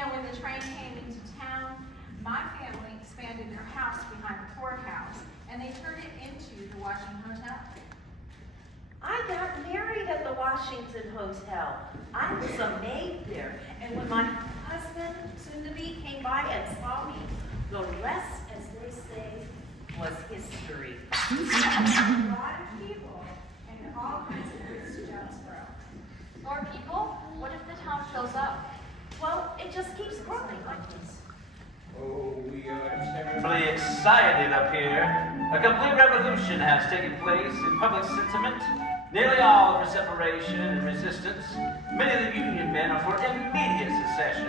know, when the train came into town, my family expanded their house behind the courthouse, and they turned it into the Washington Hotel. I got married at the Washington Hotel. I was a maid there, and when my husband, soon-to-be, came by and saw me, the rest, as they say, was history. A lot of people and all kinds of goods to Jonesboro. More people? What if the town fills up? Well, it just keeps growing like this. Oh, we are terribly excited up here. A complete revolution has taken place in public sentiment. Nearly all are for separation and resistance. Many of the union men are for immediate secession.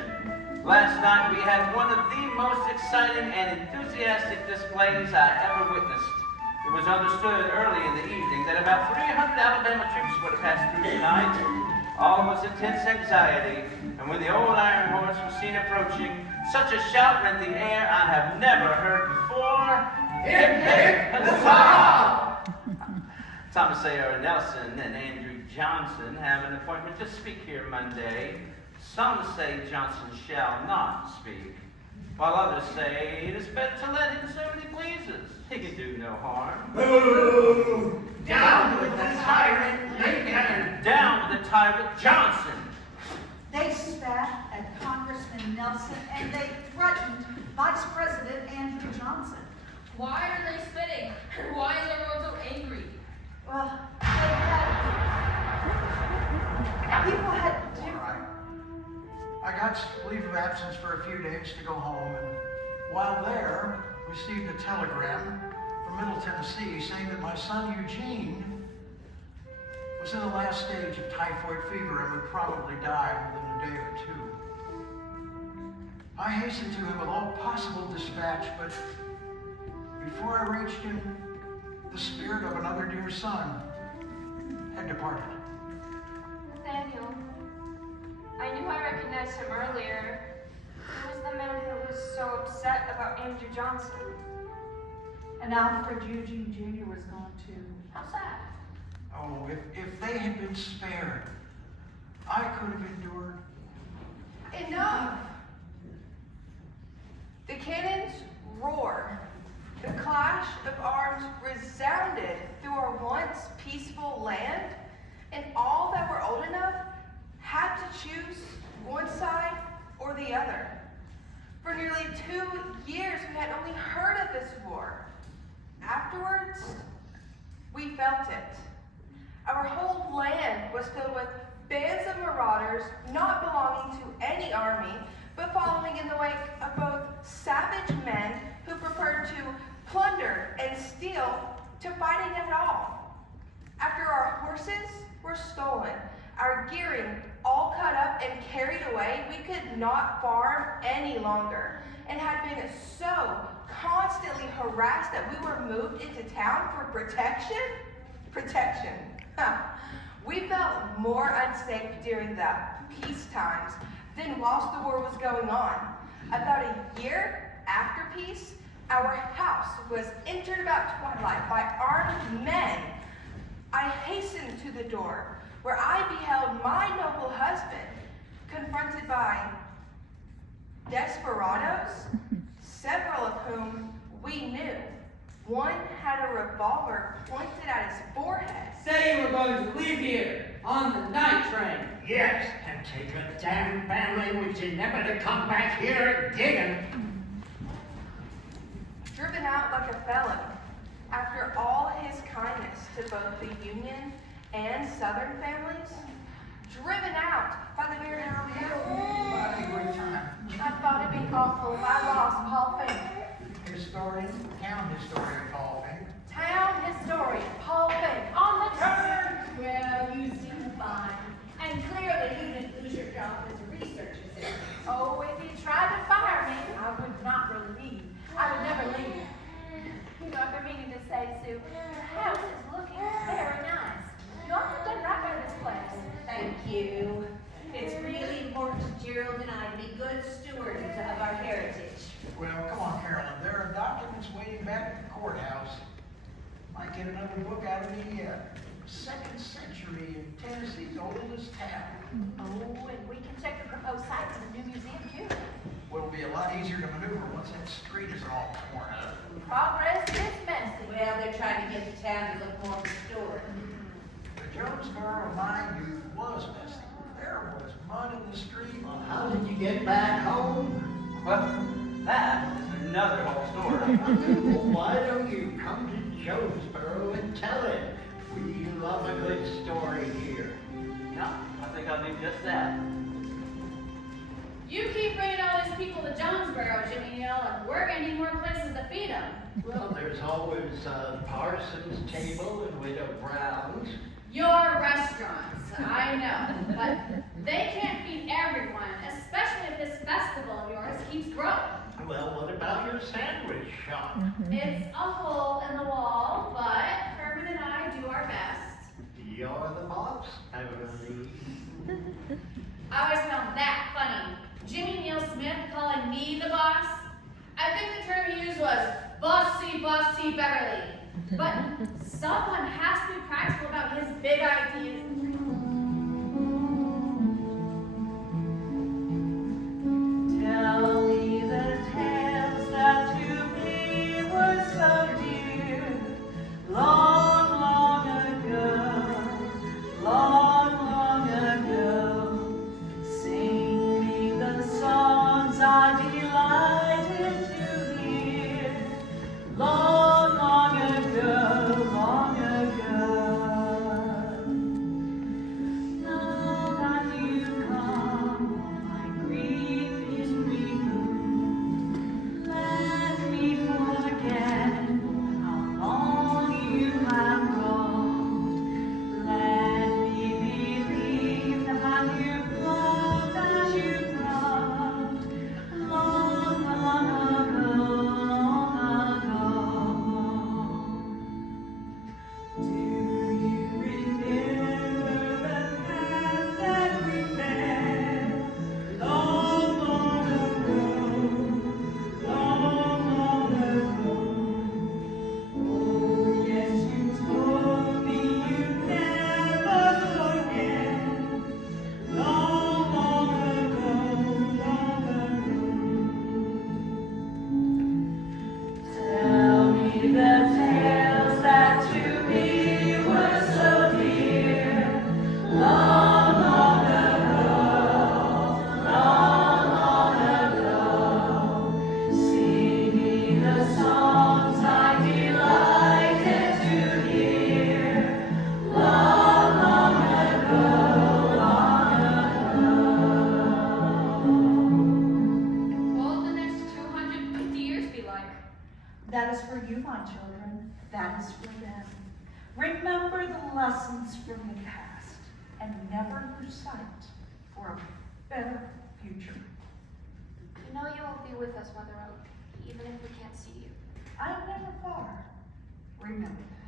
Last night we had one of the most exciting and enthusiastic displays I ever witnessed. It was understood early in the evening that about 300 Alabama troops would have passed through tonight. All was intense anxiety, and when the old iron horse was seen approaching, such a shout rent the air I have never heard before. Hip, hip, huzzah! Thomas A.R. Nelson and Andrew Johnson have an appointment to speak here Monday. Some say Johnson shall not speak, while others say it is better to let him say what he pleases. He can do no harm. Boo! Down with the tyrant Lincoln! Down with the tyrant Johnson! They spat at Congressman Nelson and they threatened Vice President Andrew Johnson. Why are they spitting? And why is everyone so angry? Well, people had different. I got leave of absence for a few days to go home, and while there, received a telegram from Middle Tennessee saying that my son Eugene was in the last stage of typhoid fever and would probably die within a day or two. I hastened to him with all possible dispatch, but before I reached him, the spirit of another dear son had departed. Nathaniel. I knew I recognized him earlier. He was the man who was so upset about Andrew Johnson. And Alfred Eugene Jr. was gone too. How sad. Oh, if they had been spared, I could have endured. Enough! The cannons roared. The clash of arms resounded through our once peaceful land, and all that were old enough had to choose one side or the other. For nearly 2 years, we had only heard of this war. Afterwards, we felt it. Our whole land was filled with bands of marauders not belonging to any army, but following in the wake of both savage men who preferred to plunder and steal to fighting at all. After our horses were stolen, our gearing all cut up and carried away, we could not farm any longer and had been so constantly harassed that we were moved into town for protection. Protection. We felt more unsafe during the peace times than whilst the war was going on. About a year after peace, our house was entered about twilight by armed men. I hastened to the door, where I beheld my noble husband confronted by desperadoes, several of whom we knew. One had a revolver pointed at his forehead. Say you were going to leave here on the night train. Yes, and take a damn family which is never to come back here digging. Driven out like a felon, after all his kindness to both the Union and Southern families, driven out by the very I thought it'd be awful if I lost Paul Fink. Town historian Paul Fink. Town historian Paul Fink on the turn. Well, you seem fine. And clearly you didn't lose your job as a research assistant. Oh, if you tried to fire me, I would not really leave. I would never leave. You know, I've been meaning to say, Sue, your house is looking very nice. You all have done right by this place. Thank you. It's really important to Gerald and I to be good stewards of our heritage. Well, come on, Carolyn. There are documents waiting back at the courthouse. Might get another book out of the 2nd century Tennessee's oldest town. Oh, and we can check the proposed site for the new museum too. Will be a lot easier to maneuver once that street is all torn up. Progress is messy. Well, they're trying to get the town to look more historic. The Jonesboro of my youth was messy. There was mud in the street. Well, how did you get back home? Well, that is another whole story. Well, why don't you come to Jonesboro and tell it? We love a good story here. Yeah, I think I'll do just that. You keep bringing all these people to Jonesboro, Jimmy Neal, and we're gonna need more places to feed them. Well, there's always Parsons' Table and Widow Brown's. Your restaurants, I know, but they can't feed everyone, especially if this festival of yours keeps growing. Well, what about your sandwich shop? It's a hole in the wall, but Herman and I do our best. You're the boss, Beverly. I always found that funny. Jimmy Neal Smith calling me the boss. I think the term he used was bossy, bossy Beverly. But someone has to be practical about his big ideas. Tell me the tales that to me were so dear. Long, long ago, long, long ago. Sing me the songs I delighted to hear. Long, long ago, long ago. Now that you come, my grief is removed. Let me forget how long you have roamed. Let me believe that you've loved as you've loved. Long, long ago, long ago. Do you remember the path that we met? Long, long ago, long, long ago. Oh, yes, you told me you'd never forget. Long, long ago, long ago. Tell me the tales that to me were so dear. Long, long ago, long, long ago. Sing me the songs I delighted to hear. Long, long ago, long ago. What will the next 250 years be like? That is for you, my children. That is for them. Remember the lessons from the past and never lose sight for a better future. You know you will be with us, Mother Oak, even if we can't see you. I am never far. Remember that.